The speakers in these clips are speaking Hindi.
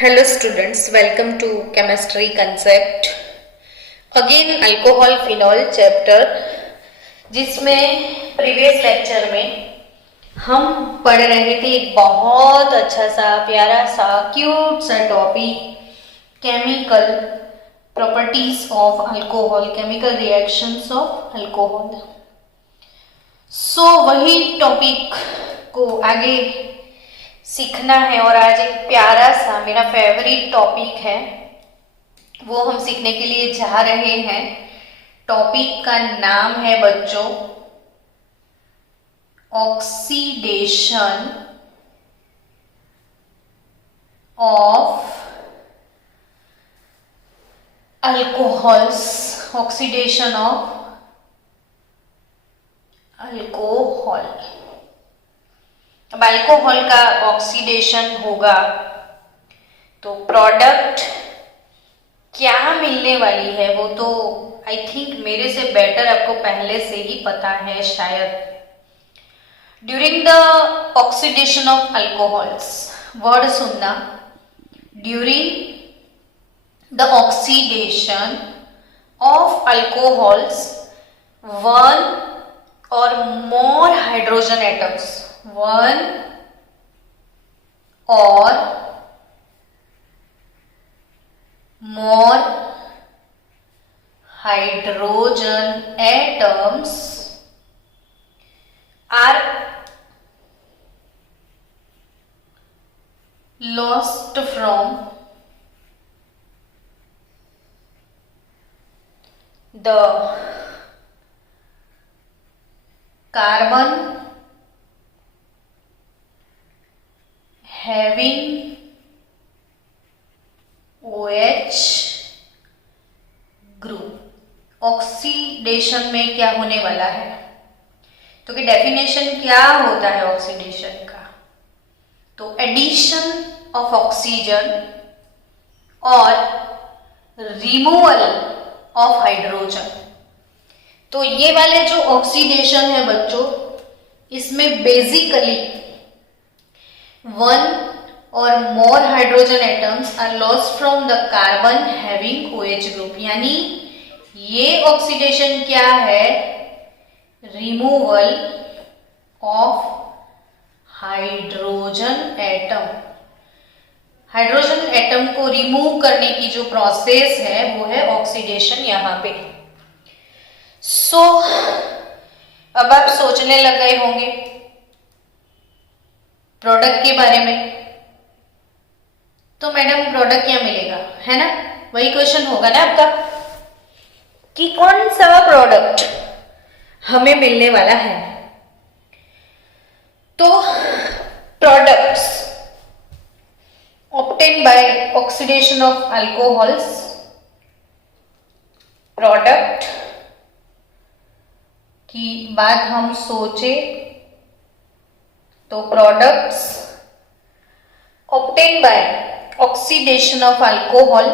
Hello students, welcome to chemistry concept. Again alcohol phenol chapter, जिसमें प्रीवियस लेक्चर में हम पढ़ रहे थे एक बहुत अच्छा सा प्यारा सा क्यूट सा topic, chemical properties of alcohol, chemical reactions of alcohol. So वही टॉपिक को आगे सीखना है और आज एक प्यारा सा मेरा फेवरेट टॉपिक है वो हम सीखने के लिए जा रहे हैं। टॉपिक का नाम है बच्चों oxidation of alcohols, oxidation of alcohol. अब अल्कोहल का ऑक्सीडेशन होगा तो प्रोडक्ट क्या मिलने वाली है वो तो आई थिंक मेरे से बेटर आपको पहले से ही पता है शायद। During the oxidation of alcohols, word सुनना, during the oxidation of alcohols one or more hydrogen atoms, one or more hydrogen atoms are lost from the carbon having OH group. Oxidation में क्या होने वाला है तो कि डेफिनेशन क्या होता है ऑक्सीडेशन का, तो एडिशन ऑफ ऑक्सीजन और रिमूवल ऑफ हाइड्रोजन। तो ये वाले जो ऑक्सीडेशन है बच्चों, इसमें basically one or more hydrogen atoms are lost from the carbon having OH group। यानी ये ऑक्सीडेशन क्या है, removal of hydrogen atom. Hydrogen atom को रिमूव करने की जो प्रोसेस है वो है ऑक्सीडेशन यहाँ पे। सो अब आप सोचने लग गए होंगे प्रोडक्ट के बारे में, तो मैडम प्रोडक्ट क्या मिलेगा, है ना, वही क्वेश्चन होगा ना आपका कि कौन सा प्रोडक्ट हमें मिलने वाला है। तो products obtain bye oxidation of alcohols, product की बात हम सोचे तो products obtained by oxidation of alcohol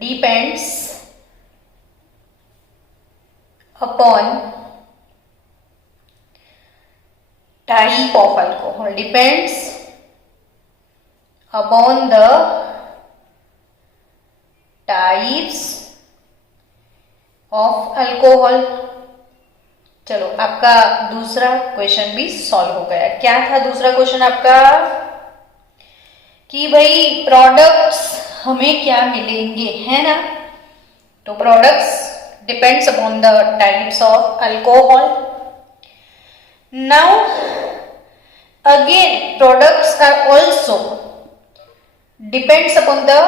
depends upon type of alcohol, depends upon the types of alcohol। चलो आपका दूसरा क्वेश्चन भी सॉल्व हो गया। क्या था दूसरा क्वेश्चन आपका कि भाई प्रोडक्ट्स हमें क्या मिलेंगे, है ना। तो products depends upon the types of alcohol. Now again products are also depends upon the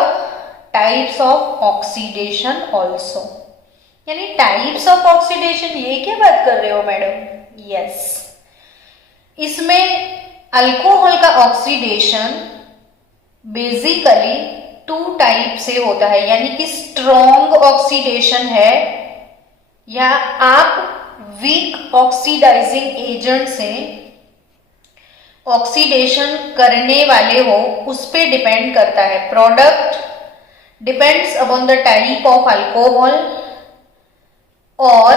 types of oxidation also. यानी टाइप्स ऑफ ऑक्सीडेशन, ये क्या बात कर रहे हो मैडम, यस। इसमें अल्कोहल का ऑक्सीडेशन बेसिकली टू टाइप से होता है, यानी कि स्ट्रॉन्ग ऑक्सीडेशन है या आप वीक ऑक्सीडाइजिंग एजेंट से ऑक्सीडेशन करने वाले हो, उस पे डिपेंड करता है। Product depends upon the type of alcohol और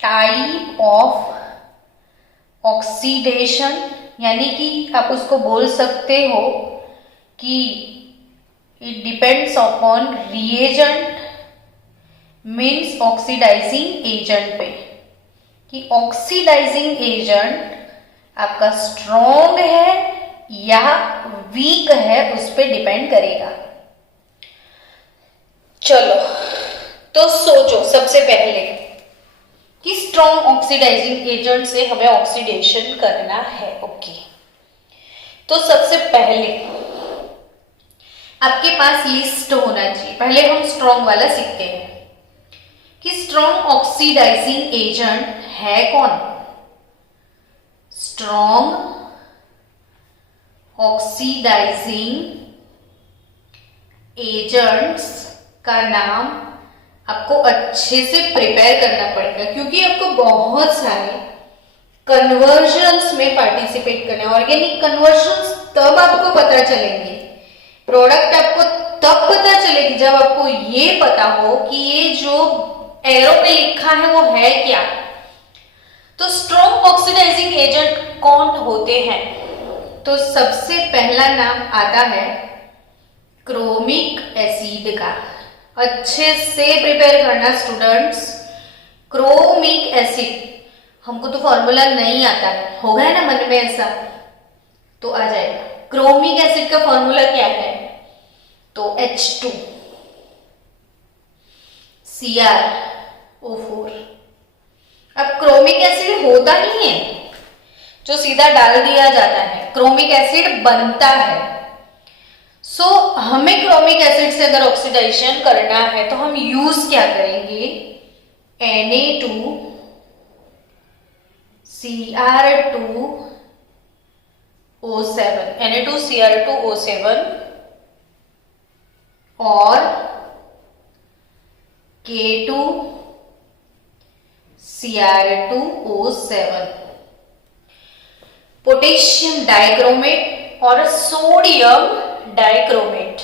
टाइप ऑफ ऑक्सीडेशन यानी कि आप उसको बोल सकते हो कि it depends upon reagent means oxidizing agent पे, कि ऑक्सीडाइजिंग एजेंट आपका स्ट्रॉन्ग है या वीक है उस पर डिपेंड करेगा। चलो तो सोचो सबसे पहले कि स्ट्रॉन्ग ऑक्सीडाइजिंग एजेंट से हमें ऑक्सीडेशन करना है। ओके, तो सबसे पहले आपके पास लिस्ट होना चाहिए। पहले हम स्ट्रॉन्ग वाला सीखते हैं कि स्ट्रॉन्ग ऑक्सीडाइजिंग एजेंट है कौन। स्ट्रॉन्ग ऑक्सीडाइजिंग एजेंट्स का नाम आपको अच्छे से प्रिपेयर करना पड़ेगा, क्योंकि आपको बहुत सारे कन्वर्जन्स में पार्टिसिपेट करने। ऑर्गेनिक कन्वर्जन्स तब आपको पता चलेंगे, प्रोडक्ट आपको तब पता चलेगी जब आपको ये पता हो कि ये जो एरो पे लिखा है वो है क्या। तो स्ट्रॉन्ग ऑक्सीडाइजिंग एजेंट कौन होते हैं? तो सबसे पहला नाम आता है क्रोमिक एसिड का। अच्छे से प्रिपेयर करना स्टूडेंट्स। क्रोमिक एसिड, हमको तो फॉर्मूला नहीं आता है, होगा ना मन में ऐसा, तो आ जाएगा। क्रोमिक एसिड का फॉर्मूला क्या है? तो H2 CrO4। अब क्रोमिक एसिड होता नहीं है जो सीधा डाल दिया जाता है, क्रोमिक एसिड बनता है। सो हमें क्रोमिक एसिड से अगर ऑक्सीडाइजेशन करना है तो हम यूज क्या करेंगे? Na2Cr2O7 और K2Cr2O7, पोटेशियम डाइक्रोमेट और sodium dichromate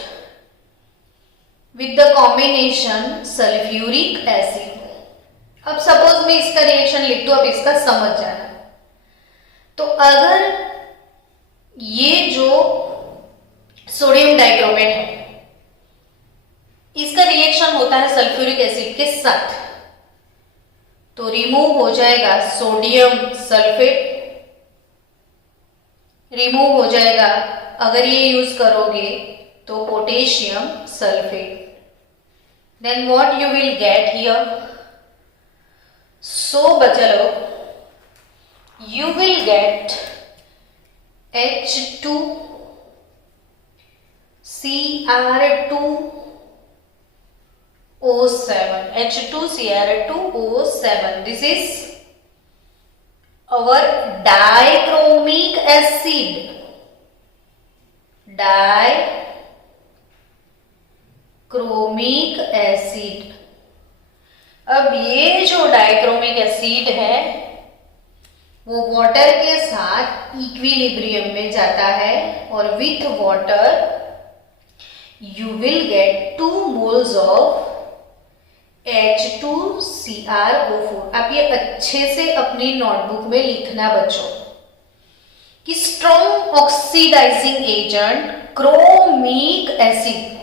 with the combination sulphuric acid. अब सपोज मैं इसका रिएक्शन लिख दूं, अब इसका समझ जाना। तो अगर ये जो सोडियम डाइक्रोमेट है इसका रिएक्शन होता है सल्फ्यूरिक एसिड के साथ, तो रिमूव हो जाएगा सोडियम सल्फेट, रिमूव हो जाएगा अगर ये यूज करोगे तो potassium sulphate. Then what you will get here? So बचा लो, you will get H2Cr2O7। This is our dichromic acid, dichromic acid. अब ये जो डाइक्रोमिक एसिड है वो वाटर के साथ इक्विलिब्रियम में जाता है और with water you will gate 2 moles of H2Cr2O4। आप ये अच्छे से अपनी नोटबुक में लिखना बच्चों कि strong oxidizing agent chromic acid.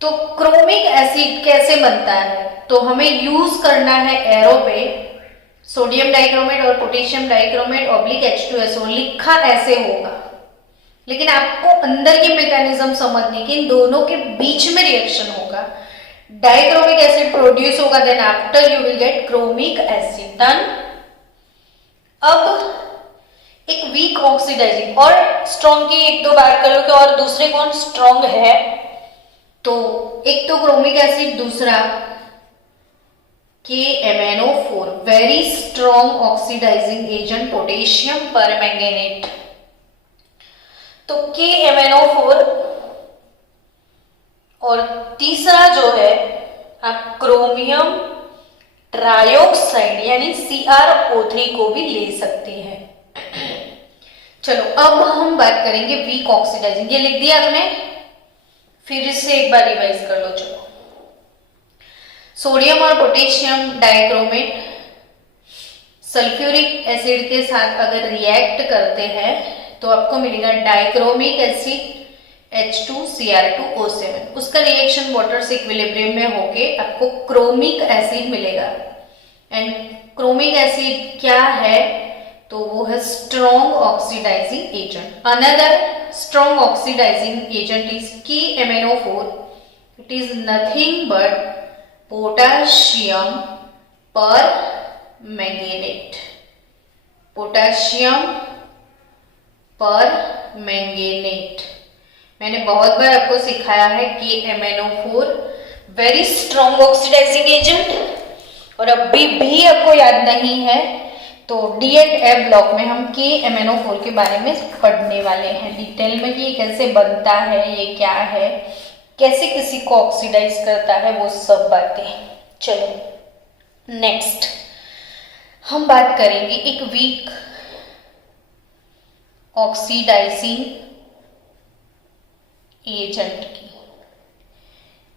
तो क्रोमिक एसिड कैसे बनता है? तो हमें यूज करना है एरो पे सोडियम डाइक्रोमेट और पोटेशियम डाइक्रोमेट ऑब्लिक H2SO। लिखा ऐसे होगा, लेकिन आपको अंदर की मैकेनिज्म समझनी कि इन दोनों के बीच में रिएक्शन होगा, डाइक्रोमिक एसिड प्रोड्यूस होगा, then after you will get chromic acid. Done. अब एक वीक ऑक्सीडाइजिंग और स्ट्रॉन्ग की एक दो बात करो कि और दूसरे कौन स्ट्रॉन्ग है। तो एक तो क्रोमिक एसिड, दूसरा KMnO4 very strong oxidizing agent potassium permanganate. तो KMnO4 और तीसरा जो है आप क्रोमियम ट्राइऑक्साइड यानी CrO3 को भी ले सकते हैं। चलो अब हम बात करेंगे वीक ऑक्सीडाइजिंग। ये लिख दिया आपने, फिर इससे एक बार रिवाइज कर लो। चलो, सोडियम और पोटेशियम डाइक्रोमेट सल्फ्यूरिक एसिड के साथ अगर रिएक्ट करते हैं तो आपको मिलेगा डाइक्रोमिक एसिड H2Cr2O7। उसका रिएक्शन वाटर से इक्विलिब्रियम में होके आपको क्रोमिक एसिड मिलेगा। एंड क्रोमिक एसिड क्या है? तो वो है strong oxidizing agent. Another strong oxidizing agent is KMnO4। It is nothing but potassium permanganate. Potassium पर मैंगेनेट मैंने बहुत बार आपको सिखाया है KMnO4 very strong oxidizing agent. और अभी भी आपको याद नहीं है तो D&F ब्लॉक में हम KMnO4 के बारे में पढ़ने वाले हैं डिटेल में कि ये कैसे बनता है, ये क्या है, कैसे किसी को ऑक्सीडाइज करता है, वो सब बातें। चलो नेक्स्ट हम बात करेंगे एक वीक ऑक्सीडाइजिंग एजेंट की,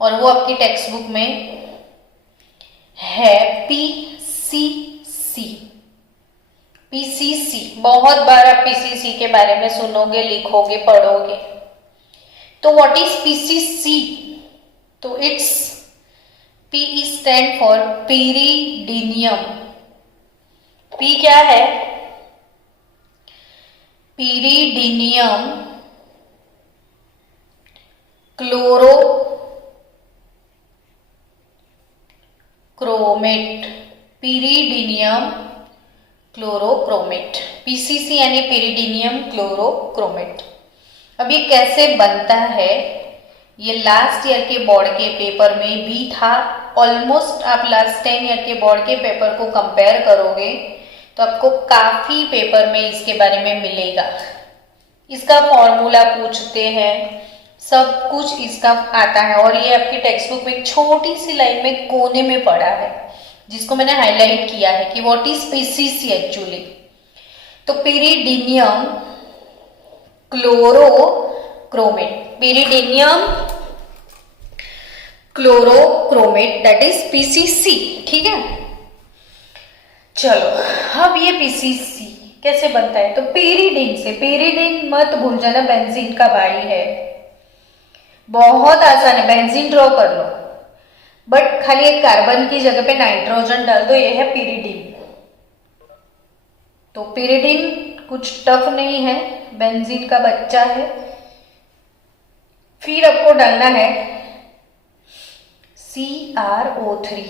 और वो आपकी टेक्स्ट बुक में है PCC। PCC बहुत बार आप PCC के बारे में सुनोगे, लिखोगे, पढ़ोगे। तो व्हाट इज PCC? तो it's P stand for pyridinium. P क्या है? Pyridinium chlorochromate. Pyridinium chlorochromate, PCC यानी पीरिडीनियम क्लोरोक्रोमेट। अब ये कैसे बनता है? ये लास्ट ईयर के बोर्ड के पेपर में भी था। ऑलमोस्ट आप लास्ट 10 ईयर के बोर्ड के पेपर को कंपेयर करोगे तो आपको काफी पेपर में इसके बारे में मिलेगा। इसका फॉर्मूला पूछते हैं, सब कुछ इसका आता है। और ये आपकी टेक्स्ट बुक में एक छोटी सी लाइन में कोने में पड़ा है जिसको मैंने हाईलाइट किया है कि व्हाट इज PCC एक्चुअली। तो pyridinium chlorochromate, pyridinium chlorochromate that is PCC। ठीक है, चलो अब ये PCC कैसे बनता है? तो पीरिडीन से, पीरिडीन मत भूल जाना, बेंजीन का भाई है। बहुत आसान है, बेंजीन ड्रॉ कर लो, बट खाली एक कार्बन की जगह पे नाइट्रोजन डाल दो, ये है पीरिडीन। तो पीरिडीन कुछ टफ नहीं है, बेंजीन का बच्चा है। फिर आपको डालना है CrO3,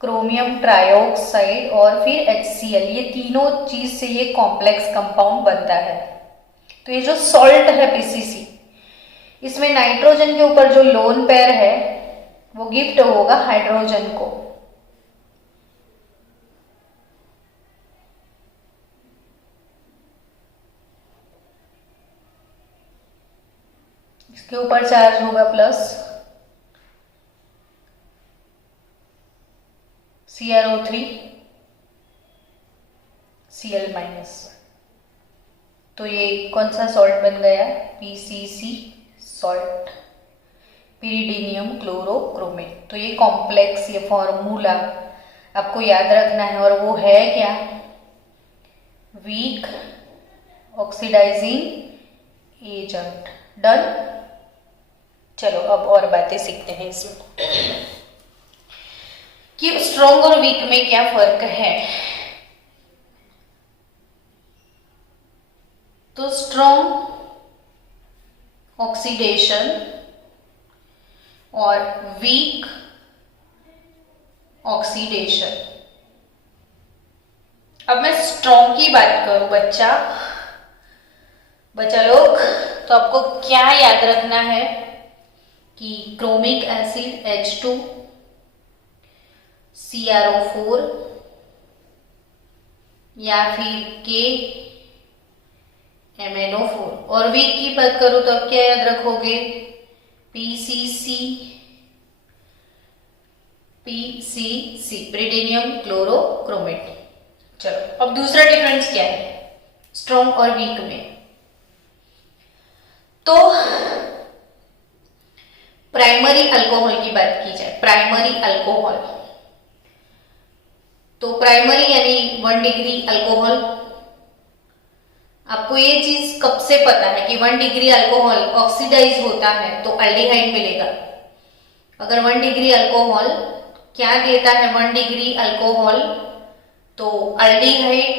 क्रोमियम ट्राइऑक्साइड, और फिर HCl। ये तीनों चीज से ये कॉम्प्लेक्स कंपाउंड बनता है। तो ये जो सॉल्ट है PCC, इसमें नाइट्रोजन के ऊपर जो लोन पेयर है वो गिफ्ट होगा हाइड्रोजन को। इसके ऊपर चार्ज होगा प्लस, CrO3 Cl माइनस। तो ये कौन सा सॉल्ट बन गया? PCC salt, pyridinium chlorochromate. तो ये कॉम्प्लेक्स, ये फॉर्मूला आपको याद रखना है। और वो है क्या? Weak oxidizing agent. डन। चलो अब और बातें सीखते हैं इसमें कि स्ट्रॉन्ग और वीक में क्या फर्क है। तो स्ट्रॉन्ग ऑक्सीडेशन और वीक ऑक्सीडेशन। अब मैं स्ट्रॉन्ग की बात करूं बच्चा लोग, तो आपको क्या याद रखना है कि क्रोमिक एसिड H2, CrO4 या फिर KMnO4। और वीक की बात करूं तो अब क्या याद रखोगे? PCC, pyridinium chlorochromate. चलो अब दूसरा डिफरेंस क्या है स्ट्रॉन्ग और वीक में? तो प्राइमरी अल्कोहल की बात की जाए, प्राइमरी अल्कोहल, तो प्राइमरी यानी 1 डिग्री अल्कोहल। आपको ये चीज कब से पता है कि 1 डिग्री अल्कोहल ऑक्सीडाइज होता है तो एल्डिहाइड मिलेगा। अगर 1 डिग्री अल्कोहल क्या देता है, 1 डिग्री अल्कोहल तो एल्डिहाइड,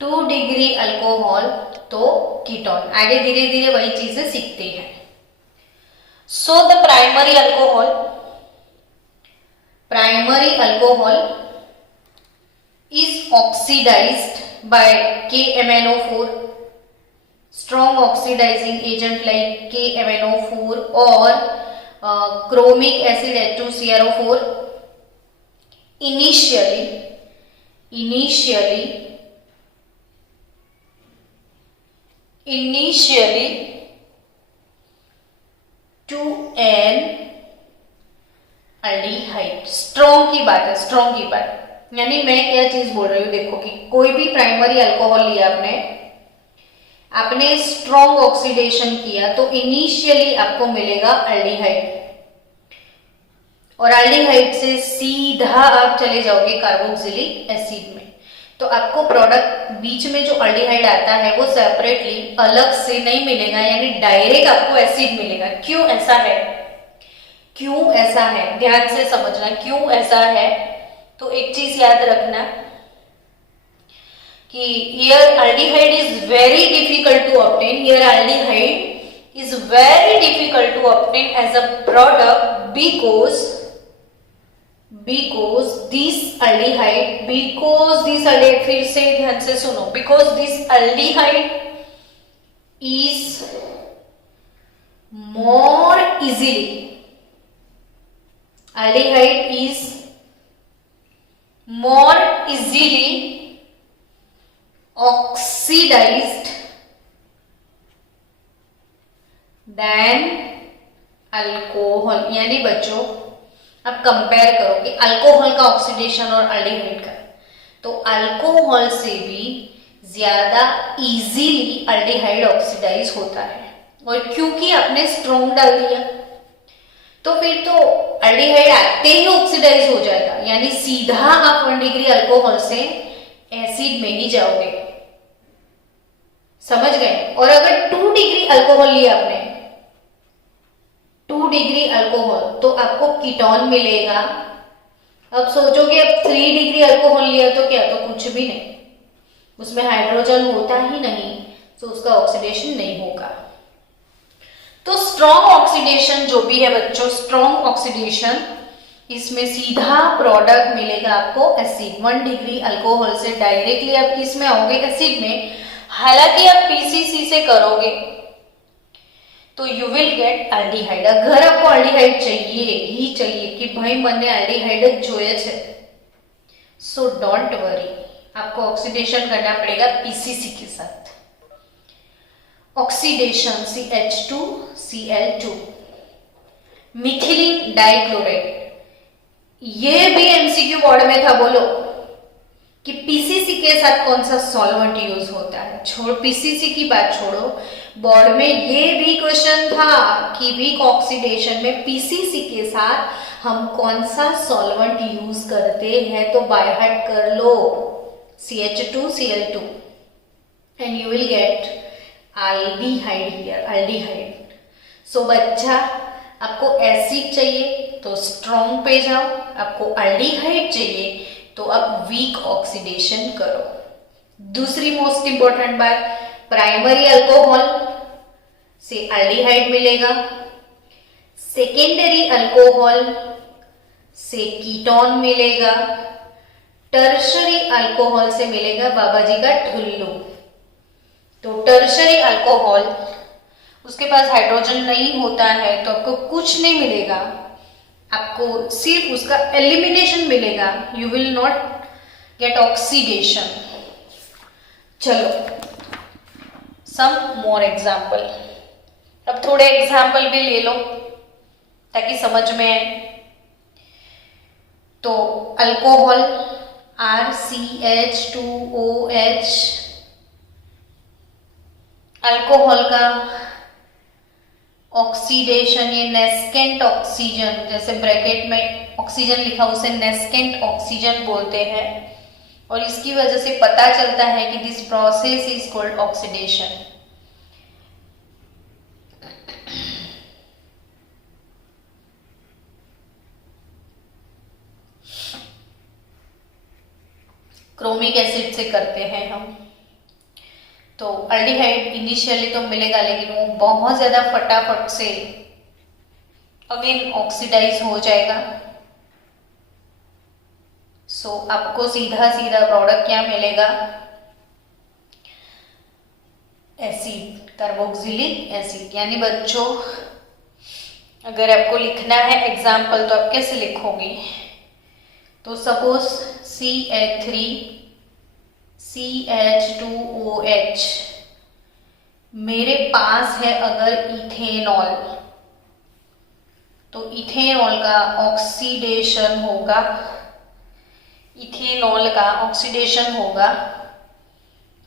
2 डिग्री अल्कोहल तो कीटोन। आगे धीरे धीरे वही चीजें सीखते हैं। So the primary alcohol is oxidized by KMnO4, strong oxidizing agent like KMnO4 or chromic acid H2CrO4 initially to an aldehyde। Strong की बात है, स्ट्रॉन्ग की बात, यानी मैं क्या चीज बोल रही हूँ, देखो कि कोई भी प्राइमरी अल्कोहल लिया आपने स्ट्रॉन्ग ऑक्सीडेशन किया तो इनिशियली आपको मिलेगा एल्डिहाइड, और एल्डिहाइड से सीधा आप चले जाओगे कार्बोक्सिलिक एसिड में। तो आपको प्रोडक्ट बीच में जो एल्डिहाइड आता है वो सेपरेटली अलग से नहीं मिलेगा, यानी डायरेक्ट आपको एसिड मिलेगा। क्यों ऐसा है, क्यों ऐसा है, ध्यान से समझना क्यों ऐसा है। तो एक चीज याद रखना कि here aldehyde is very difficult to obtain, here aldehyde is very difficult to obtain as a product because this aldehyde, फिर से ध्यान से सुनो, because this aldehyde is more easily, aldehyde is more easily oxidized than alcohol. यानी बच्चों अब कंपेयर करो कि अल्कोहल का ऑक्सीडेशन और एल्डिहाइड का, तो अल्कोहल से भी ज्यादा इजीली एल्डिहाइड ऑक्सीडाइज होता है, और क्योंकि आपने स्ट्रॉन्ग डाल दिया तो फिर तो एल्डिहाइड आते ही ऑक्सीडाइज हो जाएगा, यानी सीधा आप 1 डिग्री अल्कोहल से एसिड में ही जाओगे। समझ गए। और अगर 2 डिग्री अल्कोहल लिया आपने, 2 डिग्री अल्कोहल, तो आपको कीटोन मिलेगा। अब सोचोगे अब 3 डिग्री अल्कोहल लिया तो क्या, तो कुछ भी नहीं, उसमें हाइड्रोजन होता ही नहीं, तो उसका ऑक्सीडेशन नहीं होगा। तो स्ट्रॉन्ग ऑक्सीडेशन जो भी है बच्चों, स्ट्रॉन्ग ऑक्सीडेशन, इसमें सीधा प्रोडक्ट मिलेगा आपको एसिड। 1 डिग्री अल्कोहल से डायरेक्टली आप किस में आओगे, एसिड में। हालांकि आप पीसीसी से करोगे तो यू विल गेट एल्डिहाइड। अगर आपको एल्डिहाइड चाहिए ही चाहिए कि भाई मैंने एल्डिहाइड જોઈએ છે, सो डोंट वरी, आपको ऑक्सीडेशन करना पड़ेगा पीसीसी के साथ। ऑक्सीडेशन CH2Cl2, मिथिलीन डाइक्लोराइड, ये भी एमसीक्यू बोर्ड में था, बोलो कि पीसीसी के साथ कौन सा सॉल्वेंट यूज होता है। छोड़ पीसीसी की बात छोड़ो, बोर्ड में ये भी क्वेश्चन था कि वीक ऑक्सीडेशन में पीसीसी के साथ हम कौन सा सॉल्वेंट यूज करते हैं, तो बाय हार्ट कर लो CH2Cl2 and you will get aldehyde here, aldehyde. So बच्चा, आपको एसिड चाहिए तो स्ट्रॉन्ग पे जाओ, आपको एल्डिहाइड चाहिए तो अब वीक ऑक्सीडेशन करो। दूसरी मोस्ट इंपॉर्टेंट बात, प्राइमरी अल्कोहल से एल्डिहाइड मिलेगा, सेकेंडरी अल्कोहल से कीटोन मिलेगा, टर्शरी अल्कोहल से मिलेगा बाबा जी का ठुल्लू। तो टर्शरी अल्कोहल, उसके पास हाइड्रोजन नहीं होता है तो आपको कुछ नहीं मिलेगा, आपको सिर्फ उसका एलिमिनेशन मिलेगा, you will not gate oxidation. चलो सम मोर एग्जाम्पल, अब थोड़े एग्जाम्पल भी ले लो ताकि समझ में आए। तो अल्कोहल RCH2OH, अल्कोहल का ऑक्सीडेशन, ये नेस्केंट ऑक्सीजन, जैसे ब्रैकेट में ऑक्सीजन लिखा उसे नेस्केंट ऑक्सीजन बोलते हैं, और इसकी वजह से पता चलता है कि this process is called oxidation. Chromic acid से करते हैं हम। तो अल्डिहाइड इनिशियली तो मिलेगा, लेकिन वो बहुत ज्यादा फटाफट से अगेन ऑक्सीडाइज हो जाएगा। सो आपको सीधा सीधा प्रोडक्ट क्या मिलेगा? Acid, carboxylic acid. यानी बच्चों, अगर आपको लिखना है एग्जाम्पल तो आप कैसे लिखोगे? तो सपोज CH3 CH2OH मेरे पास है अगर इथेनॉल, तो इथेनॉल का ऑक्सीडेशन होगा, इथेनॉल का ऑक्सीडेशन होगा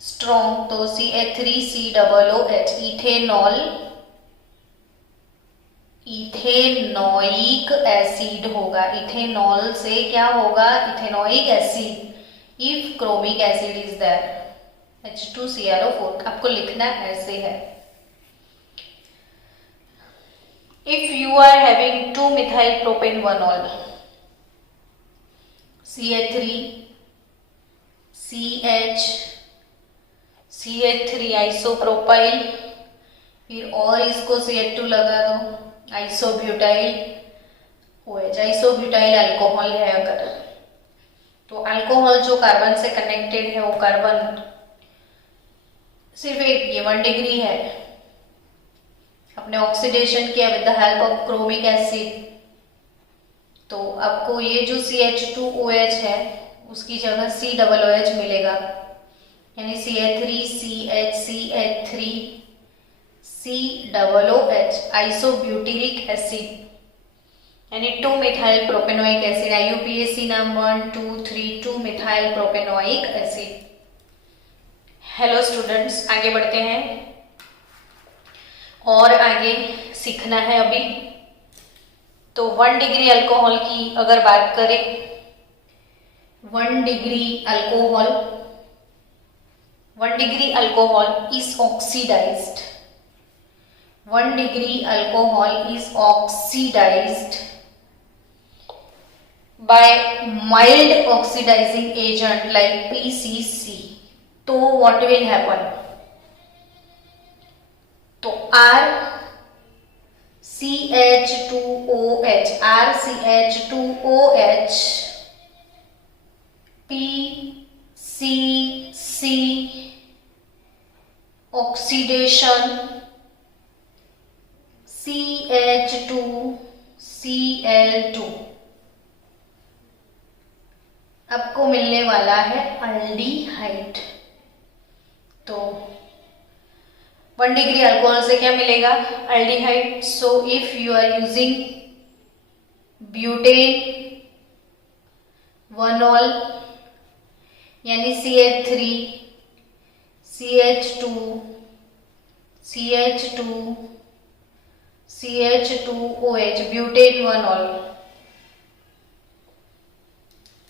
स्ट्रॉन्ग, तो CH3COOH इथेनॉल, इथेनोइक एसिड होगा। इथेनॉल से क्या होगा? Ethanoic acid. If chromic acid is there, H2CrO4। आपको लिखना ऐसे है। If you are having 2-methyl propanol, CH3 CH3 isopropyl, फिर और इसको CH2 लगा दो, आइसोब्यूटाइल OH। आइसोब्यूटाइल अल्कोहल है अगर, तो अल्कोहल जो कार्बन से कनेक्टेड है वो कार्बन सिर्फ एक ये 1 डिग्री है, अपने ऑक्सीडेशन किया with the help of chromic acid. तो आपको ये जो CH2OH है उसकी जगह COOH मिलेगा, यानी CH3 COOH आइसोब्यूटेरिक एसिड, यानी 2-methyl propanoic acid। IUPAC नाम 1, 2, 3 2-methyl propanoic acid। Hello students, आगे बढ़ते हैं और आगे सीखना है अभी। तो 1 डिग्री अल्कोहल की अगर बात करें, 1 degree alcohol is oxidized. 1 degree alcohol is oxidized by mild oxidizing agent like PCC। तो what will happen? तो RCH2OH PCC oxidation CH2Cl2 आपको मिलने वाला है अल्डिहाइड। तो 1 डिग्री अल्कोहल से क्या मिलेगा? Aldehyde. So if you are using butanol यानी CH3 CH2OH ब्यूटेनॉल,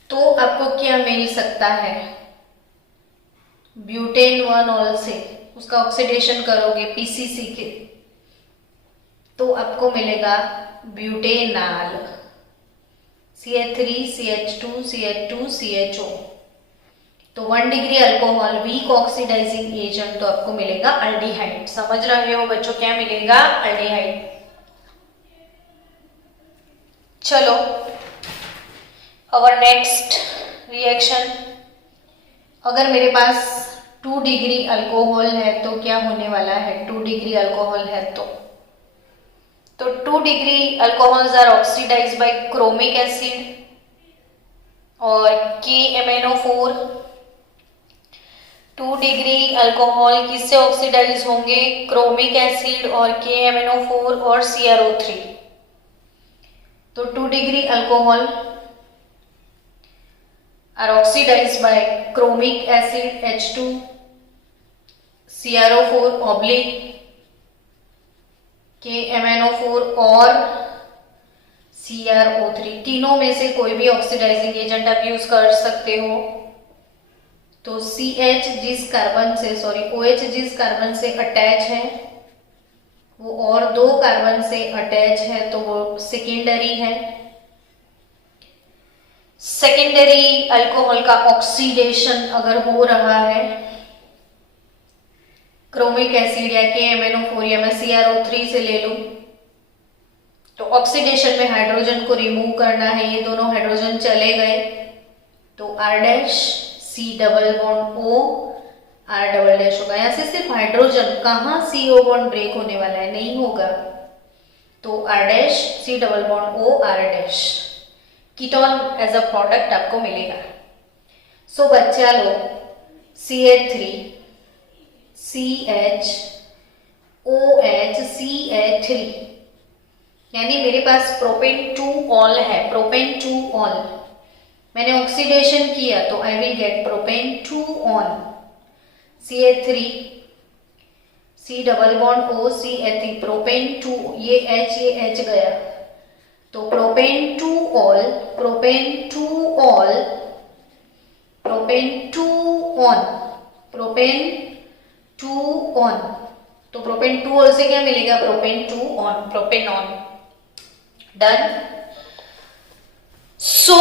तो आपको क्या मिल सकता है? ब्यूटेनॉल से उसका ऑक्सीडेशन करोगे PCC के, तो आपको मिलेगा butanal, CH3 CH2 CH2 CHO। तो 1 degree alcohol weak oxidizing agent, तो आपको मिलेगा अल्डिहाइड। समझ रहे हो बच्चों क्या मिलेगा? अल्डिहाइड। चलो अवर नेक्स्ट रिएक्शन, अगर मेरे पास 2 डिग्री अल्कोहल है तो क्या होने वाला है? 2 डिग्री अल्कोहल है तो 2 degree alcohols are oxidized by chromic acid और KMnO4। 2 डिग्री अल्कोहल किससे ऑक्सीडाइज होंगे? क्रोमिक एसिड और KMnO4 और CrO3। तो 2 degree alcohol are oxidized by chromic acid H2CrO4 oblique KMnO4 और CrO3, तीनों में से कोई भी ऑक्सीडाइजिंग एजेंट आप यूज कर सकते हो। तो CH जिस कार्बन से OH जिस कार्बन से अटैच है वो और 2 कार्बन से अटैच है तो वो सेकेंडरी है। सेकेंडरी अल्कोहल का ऑक्सीडेशन अगर हो रहा है क्रोमिक एसिड या KMnO4 या मैं CrO3 से ले लूं तो ऑक्सीडेशन में हाइड्रोजन को रिमूव करना है, ये दोनों हाइड्रोजन चले गए तो R' C double bond O R double dash होगा। यहां से सिर्फ हाइड्रोजन, कहां CO बॉन्ड ब्रेक होने वाला है, नहीं होगा, तो R' C double bond O R' ketone as a product आपको मिलेगा। सो बच्चा लो CH3 CH OH CH3 यानी मेरे पास प्रोपेन 2 ऑल है, प्रोपेन 2 ऑल मैंने ऑक्सीडेशन किया तो I will get propane 2 on CH3 C double bond O CH3 propane 2, ये H गया तो propane 2 all propane 2 all propane 2 on propane 2 on तो प्रोपेन 2 ऑल से क्या मिलेगा, propane 2 on propane on. Done. So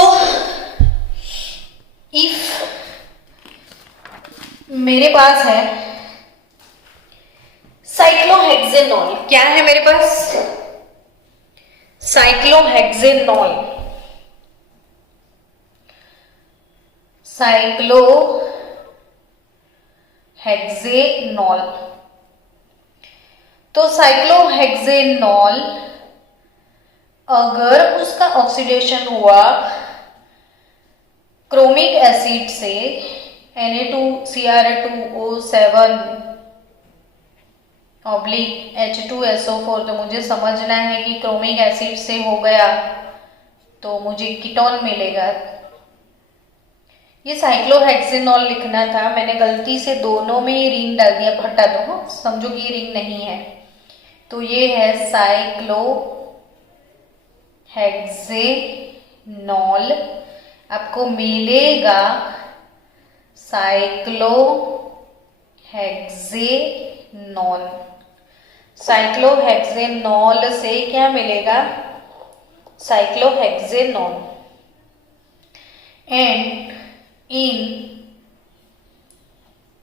if मेरे पास है साइक्लोहेक्सेनॉल, क्या है मेरे पास, साइक्लोहेक्सेनॉल, साइक्लोहेक्सेनॉल। तो साइक्लोहेक्सेनॉल अगर उसका ऑक्सीडेशन हुआ क्रोमिक एसिड से Na2Cr2O7 ऑब्लिक H2SO4 तो मुझे समझना है कि क्रोमिक एसिड से हो गया तो मुझे कीटोन मिलेगा। ये साइक्लोहेक्सेनॉल लिखना था, मैंने गलती से दोनों में ही रिंग डाल दिया, हटा दो, हाँ समझो कि ये रिंग नहीं है। तो ये है साइक्लोहेक्सेनॉल, आपको मिलेगा साइक्लोहेक्सेनॉल। साइक्लोहेक्सेनॉल से क्या मिलेगा, cyclohexanol. And in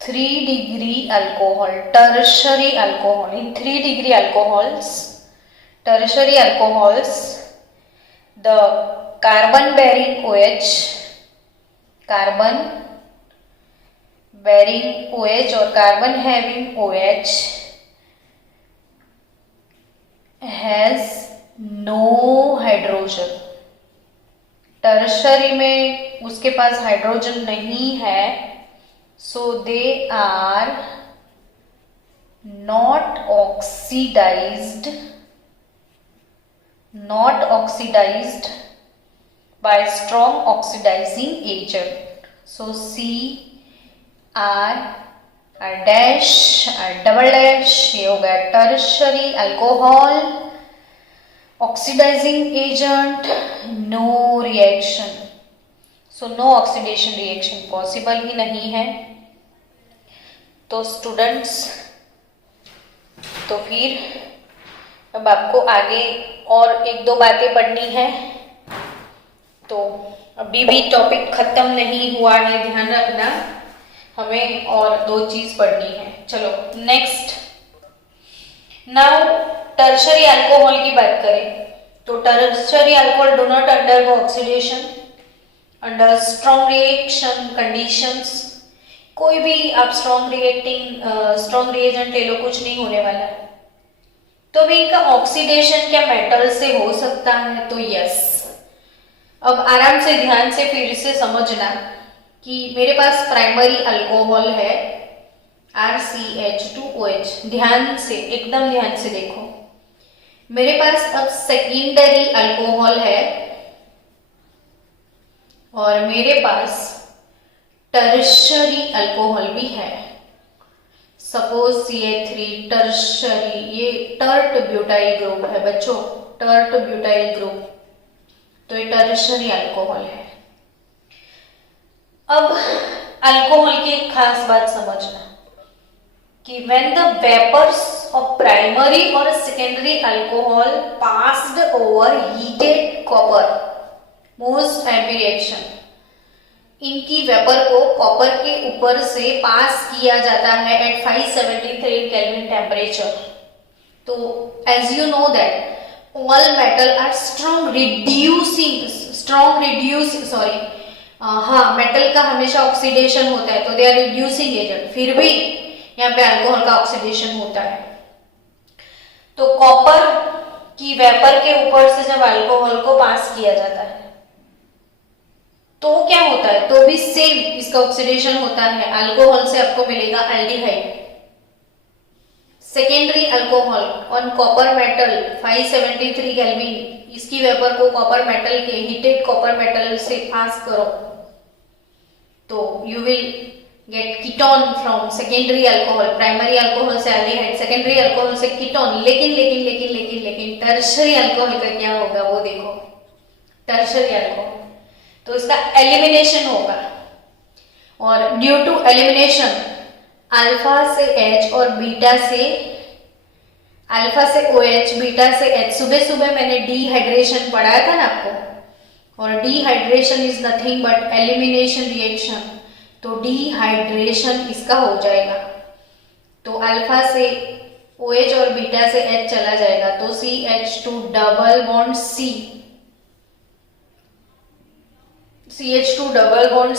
3 degree alcohol, tertiary alcohol, in 3 degree alcohols, tertiary alcohols, the carbon bearing OH, carbon bearing OH or carbon having OH has no hydrogen, tertiary में उसके पास हाइड्रोजन नहीं है, so they are not oxidized by strong oxidizing agent. So C R dash double dash ये हो गया tertiary alcohol, oxidising agent, no reaction, so no oxidation reaction possible ही नहीं है। तो स्टूडेंट्स, तो फिर अब आपको आगे और 1-2 बातें पढ़नी है, तो अभी भी टॉपिक खत्म नहीं हुआ है, ध्यान रखना, हमें और 2 चीज पढ़नी है। चलो नेक्स्ट, नाउ टर्शरी अल्कोहल की बात करें तो tertiary alcohol do not undergo oxidation under strong reaction conditions. कोई भी आप स्ट्रॉन्ग रिएजेंट ले लो, कुछ नहीं होने वाला। तो भी इनका ऑक्सीडेशन क्या मेटल से हो सकता है, तो यस। अब आराम से ध्यान से फिर से समझना कि मेरे पास प्राइमरी अल्कोहल है RCH2OH, ध्यान से, एकदम ध्यान से देखो। मेरे पास अब सेकेंडरी अल्कोहल है और मेरे पास टर्शरी अल्कोहल भी है। सपोज CH3 टर्शरी, ये टर्ट ब्यूटाइल ग्रुप है बच्चों, टर्ट ब्यूटाइल ग्रुप, तो ये टर्शरी अल्कोहल है। अब अल्कोहल की एक खास बात समझना कि when the vapours of primary और secondary alcohol passed over heated copper, most एम्पी रिएक्शन, इनकी वेपर को कॉपर के ऊपर से पास किया जाता है एट 573 केल्विन टेम्परेचर। तो as you know that all metal are metal का हमेशा ऑक्सीडेशन होता है, तो दे आर रिड्यूसिंग एजेंट, फिर भी यहाँ पे अल्कोहल का ऑक्सीडेशन होता है। तो कॉपर की वेपर के ऊपर से जब अल्कोहल को पास किया जाता है तो क्या होता है, तो भी सेम इसका ऑक्सीडेशन होता है। अल्कोहल से आपको मिलेगा aldehyde. Secondary alcohol on copper metal 573 kelvin, इसकी वेपर को कॉपर मेटल के हीटेड कॉपर मेटल से पास करो तो you will gate ketone from secondary alcohol. Primary alcohol से एल्डिहाइड, सेकेंडरी अल्कोहल से कीटोन। लेकिन टर्शरी अल्कोहल का क्या होगा वो देखो। टर्शरी अल्कोहल तो इसका एलिमिनेशन होगा, और ड्यू टू एलिमिनेशन अल्फा से H और बीटा से OH, बीटा से H, सुबह मैंने डिहाइड्रेशन पढ़ाया था ना आपको, और dehydration is nothing but elimination reaction, तो डिहाइड्रेशन इसका हो जाएगा। तो अल्फा से OH और बीटा से H चला जाएगा, तो CH2 double bond CH2 double bond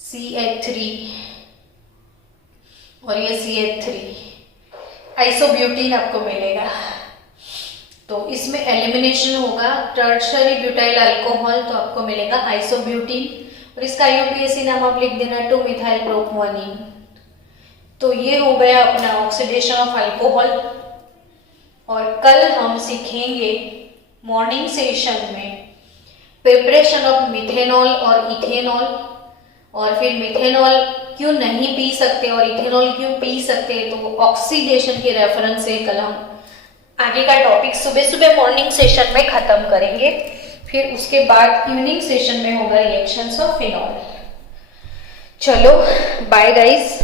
CH3 और ये CH3 आइसोब्यूटीन आपको मिलेगा। तो इसमें एलिमिनेशन होगा टर्शरी ब्यूटाइल अल्कोहल, तो आपको मिलेगा आइसोब्यूटीन, और इसका IUPAC नाम आप लिख देना 2 मिथाइल प्रोपमाइन। तो ये हो गया अपना ऑक्सीडेशन ऑफ अल्कोहल। और कल हम सीखेंगे मॉर्निंग सेशन में प्रिपरेशन ऑफ मिथेनॉल और इथेनॉल, और फिर मिथेनॉल क्यों नहीं पी सकते और इथेनॉल क्यों पी सकते, तो ऑक्सीडेशन के रेफरेंस से कल हम आगे का टॉपिक सुबह मॉर्निंग सेशन में खत्म करेंगे। फिर उसके बाद इवनिंग सेशन में होगा रिएक्शंस ऑफ फिनॉल। चलो बाय गाइस।